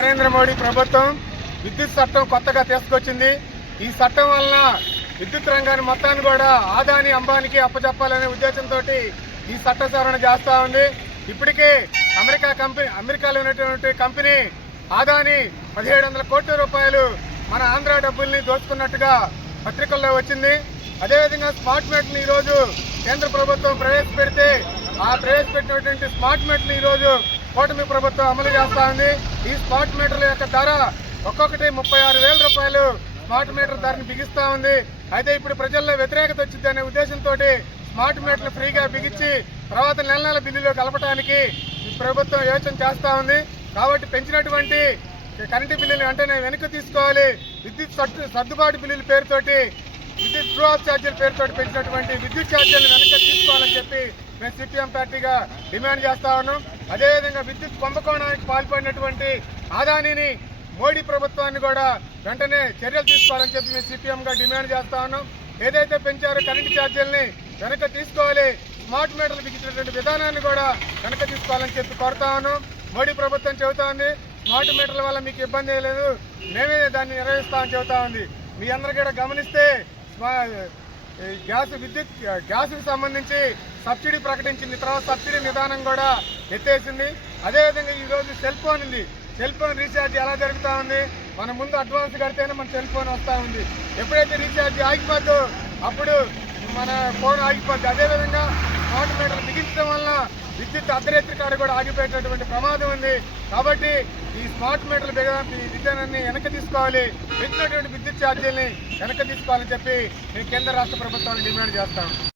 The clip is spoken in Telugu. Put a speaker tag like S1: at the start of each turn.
S1: నరేంద్ర మోడీ ప్రభుత్వం విద్యుత్ చట్టం కొత్తగా తీసుకొచ్చింది. ఈ చట్టం వలన విద్యుత్ రంగాన్ని మొత్తాన్ని కూడా ఆదాని అంబానికి అప్పచెప్పాలనే ఉద్దేశంతో ఈ చట్ట సవరణ చేస్తూ ఉంది. ఇప్పటికే అమెరికా కంపెనీ అమెరికాలో ఉన్నటువంటి కంపెనీ ఆదాని పదిహేడు వందల కోట్ల రూపాయలు మన ఆంధ్ర డబ్బుల్ని దోచుకున్నట్టుగా పత్రికల్లో వచ్చింది. అదేవిధంగా స్మార్ట్ మీటర్ని ఈరోజు కేంద్ర ప్రభుత్వం ప్రవేశపెడితే ఆ ప్రవేశపెట్టినటువంటి స్మార్ట్ మీటర్ని ఈరోజు కూటమి ప్రభుత్వం అమలు చేస్తా ఉంది. ఈ స్మార్ట్ మీటర్ల యొక్క ధర ఒక్కొక్కటి ముప్పై ఆరు వేల రూపాయలు స్మార్ట్ మీటర్ ధరను బిగిస్తూ ఉంది. అయితే ఇప్పుడు ప్రజల్లో వ్యతిరేకత వచ్చింది అనే ఉద్దేశంతో స్మార్ట్ మీటర్లు ఫ్రీగా బిగించి తర్వాత నెల నెల బిల్లులో కలపడానికి ఈ ప్రభుత్వం యోచన చేస్తూ ఉంది. కాబట్టి పెంచినటువంటి కరెంటు బిల్లులు వెంటనే వెనక్కి తీసుకోవాలి. విద్యుత్ సర్దు- సర్దుబాటు బిల్లుల పేరుతోటి విద్యుత్ ట్రూ ఛార్జీల పేరుతోటి పెంచినటువంటి విద్యుత్ ఛార్జీలను వెనక్కి తీసుకోవాలని చెప్పి మేము సిపిఎం పార్టీగా డిమాండ్ చేస్తా ఉన్నాం. అదేవిధంగా విద్యుత్ కుంభకోణానికి పాల్పడినటువంటి ఆదానిని మోడీ ప్రభుత్వాన్ని కూడా వెంటనే చర్యలు తీసుకోవాలని చెప్పి మేము సిపిఎంగా డిమాండ్ చేస్తా ఉన్నాం. ఏదైతే పెంచారో కరెంటు ఛార్జీలని వెనక తీసుకోవాలి స్మార్ట్ మీటర్లు బిగించినటువంటి విధానాన్ని కూడా వెనక తీసుకోవాలని చెప్పి కోరుతా ఉన్నాం. మోడీ ప్రభుత్వం చెబుతా ఉంది స్మార్ట్ మీటర్ల వల్ల మీకు ఇబ్బంది లేదు మేమే దాన్ని నిర్వహిస్తామని చెబుతా ఉంది. మీ అందరికీ కూడా గమనిస్తే గ్యాస్ విద్యుత్ గ్యాస్కి సంబంధించి సబ్సిడీ ప్రకటించింది. తర్వాత సబ్సిడీ విధానం కూడా ఎత్తేసింది. అదేవిధంగా ఈరోజు సెల్ ఫోన్ ఉంది. సెల్ ఫోన్ రీఛార్జ్ ఎలా జరుగుతూ ఉంది? మన ముందు అడ్వాన్స్ కడితేనే మన సెల్ ఫోన్ వస్తూ ఉంది. ఎప్పుడైతే రీఛార్జ్ ఆగిపోద్దో అప్పుడు మన ఫోన్ ఆగిపోద్ది. అదేవిధంగా స్మార్ట్ మీటర్ బిగించడం వల్ల విద్యుత్ అర్ధరేత్రి కాడ కూడా ఆగిపోయేటటువంటి ప్రమాదం ఉంది. కాబట్టి ఈ స్మార్ట్ మీటర్లు బిగ- ఈ విధానాన్ని వెనక్కి తీసుకోవాలి. పెంచినటువంటి విద్యుత్ ఛార్జీల్ని వెనక్కి తీసుకోవాలని చెప్పి మేము కేంద్ర రాష్ట్ర ప్రభుత్వాన్ని డిమాండ్ చేస్తాం.